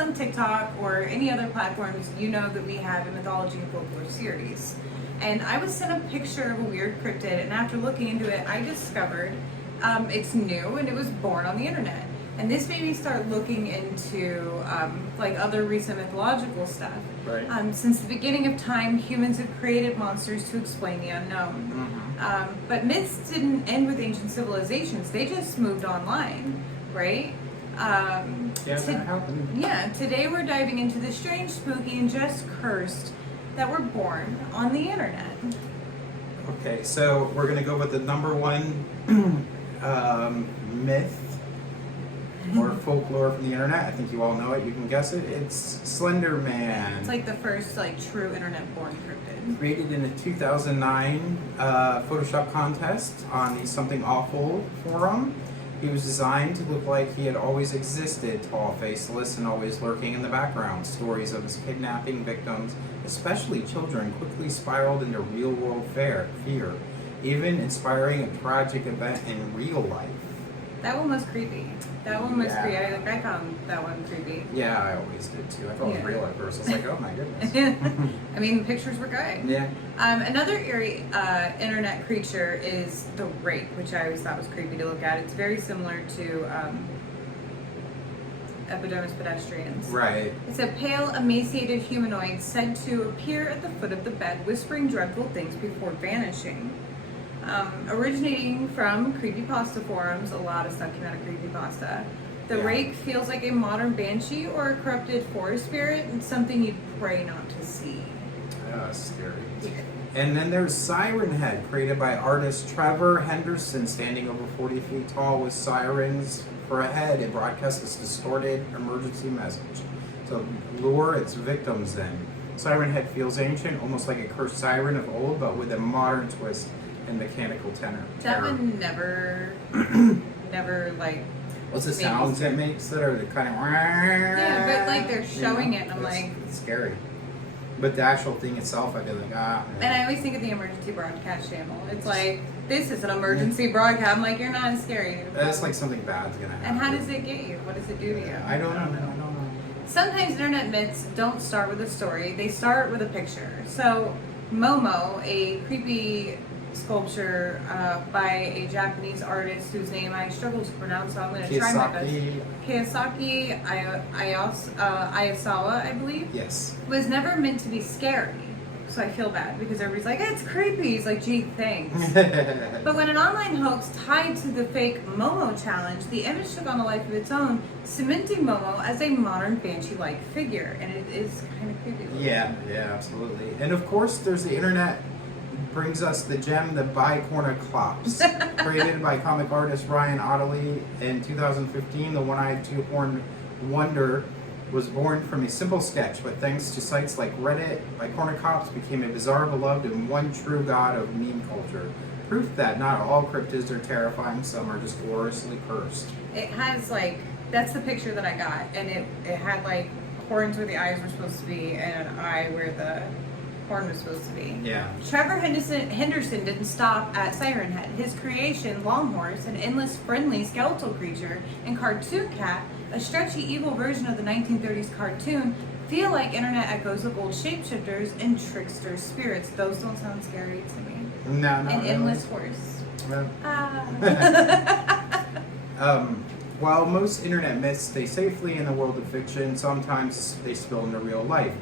on TikTok or any other platforms, you know that we have a mythology and folklore series. And I was sent a picture of a weird cryptid, and after looking into it, I discovered it's new and it was born on the internet. And this made me start looking into like other recent mythological stuff. Right. Since the beginning of time, humans have created monsters to explain the unknown. But myths didn't end with ancient civilizations; they just moved online, right? Yeah, that happened. Yeah. Today we're diving into the strange, spooky, and just cursed that were born on the internet. Okay, so we're gonna go with the number one myth or folklore from the internet. I think you all know it. You can guess it. It's Slender Man. It's like the first true internet-born cryptid. Created in a 2009 Photoshop contest on the Something Awful forum. He was designed to look like he had always existed, tall, faceless, and always lurking in the background. Stories of his kidnapping victims, especially children, quickly spiraled into real-world fear, even inspiring a tragic event in real life. That one was creepy. That one was Yeah. creepy. I found that one creepy. Yeah, I always did too. I thought it was real at first. I was like, oh my goodness. I mean, the pictures were good. Yeah. Another eerie internet creature is the rake, which I always thought was creepy to look at. It's very similar to Epidermis pedestrians. Right. It's a pale, emaciated humanoid said to appear at the foot of the bed, whispering dreadful things before vanishing. Originating from creepypasta forums, a lot of stuff came out of creepypasta. The Yeah. rake feels like a modern banshee or a corrupted forest spirit, and something you'd pray not to see. Scary. Yeah. And then there's Siren Head, created by artist Trevor Henderson, standing over 40 feet tall with sirens for a head. It broadcasts this distorted emergency message to lure its victims in. Siren Head feels ancient, almost like a cursed siren of old, but with a modern twist and mechanical tenor. That one never like. What's the makes sounds me- it makes that are kind of... Yeah, but like they're showing it, and I'm like. It's scary. But the actual thing itself, I feel like, And I always think of the emergency broadcast channel. It's like, this is an emergency broadcast. I'm like, you're not scary. That's like something bad's gonna happen. And how does it get you? What does it do to you? I don't know. Sometimes internet myths don't start with a story. They start with a picture. So, Momo, a creepy sculpture by a Japanese artist whose name I struggle to pronounce, so I'm going to try my best. Kiyosaki Ayasawa, I believe. Yes. Was never meant to be scary. So I feel bad because everybody's like, it's creepy. He's like, gee, thanks. But when an online hoax tied to the fake Momo challenge, the image took on a life of its own, cementing Momo as a modern banshee-like figure. And it is kind of creepy. Yeah, absolutely. And of course, there's the internet. Brings us the gem, the Bicornuclops, created by comic artist Ryan Ottley in 2015. The one-eyed, two-horned wonder was born from a simple sketch, but thanks to sites like Reddit, Bicornuclops became a bizarre, beloved, and one true god of meme culture. Proof that not all cryptids are terrifying, some are just gloriously cursed. It has that's the picture that I got, and it had horns where the eyes were supposed to be, and an eye where the horn was supposed to be. Yeah. Trevor Henderson didn't stop at Siren Head. His creation, Longhorse, an endless friendly skeletal creature, and Cartoon Cat, a stretchy evil version of the 1930s cartoon, feel like internet echoes of old shapeshifters and trickster spirits. Those don't sound scary to me. No. An endless horse. Well, Ah. While most internet myths stay safely in the world of fiction, sometimes they spill into real life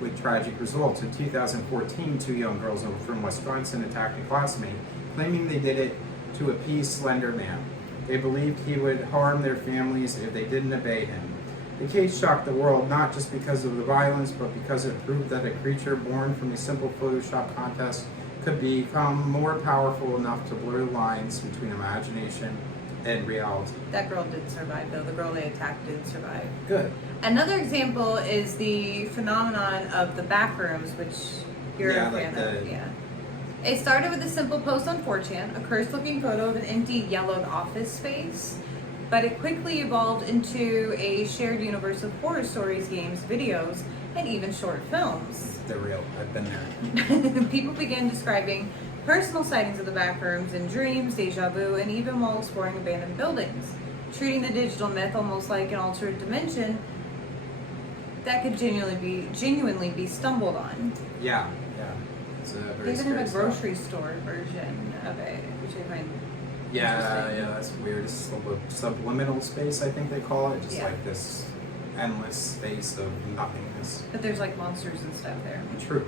with tragic results. In 2014, two young girls from Wisconsin attacked a classmate, claiming they did it to appease Slender Man. They believed he would harm their families if they didn't obey him. The case shocked the world not just because of the violence, but because it proved that a creature born from a simple Photoshop contest could become more powerful enough to blur the lines between imagination and reality. That girl did survive, though. The girl they attacked did survive. Good. Another example is the phenomenon of the backrooms, which you're a fan of. Yeah. It started with a simple post on 4chan, a cursed-looking photo of an empty, yellowed office space, but it quickly evolved into a shared universe of horror stories, games, videos, and even short films. They're real. I've been there. People began describing personal sightings of the backrooms in dreams, deja vu, and even while exploring abandoned buildings. Treating the digital myth almost like an alternate dimension, that could genuinely be stumbled on. Yeah. It's a very They even scary have a stuff. grocery store version of it, which I find Yeah, interesting. that's weird. It's subliminal space, I think they call it. Just Yeah. like this endless space of nothingness. But there's like monsters and stuff there. True.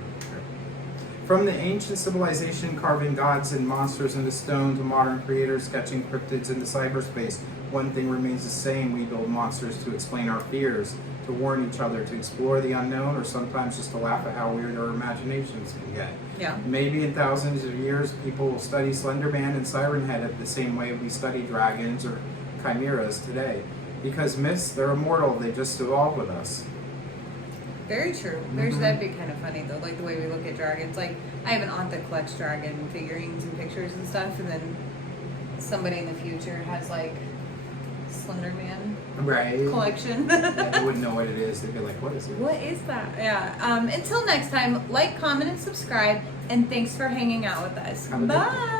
From the ancient civilization carving gods and monsters into stone to modern creators sketching cryptids into cyberspace, one thing remains the same. We build monsters to explain our fears, to warn each other, to explore the unknown, or sometimes just to laugh at how weird our imaginations can get. Yeah. Maybe in thousands of years, people will study Slender Man and Siren Head the same way we study dragons or chimeras today. Because myths, they're immortal, they just evolve with us. Very true. That'd be kind of funny though, like the way we look at dragons. Like I have an aunt that collects dragon figurines and pictures and stuff, and then somebody in the future has like Slender Man Right. collection. Yeah, they wouldn't know what it is. They'd be like, what is it? What is that? Yeah. Until next time, like, comment, and subscribe, and thanks for hanging out with us. Have a good day. Bye.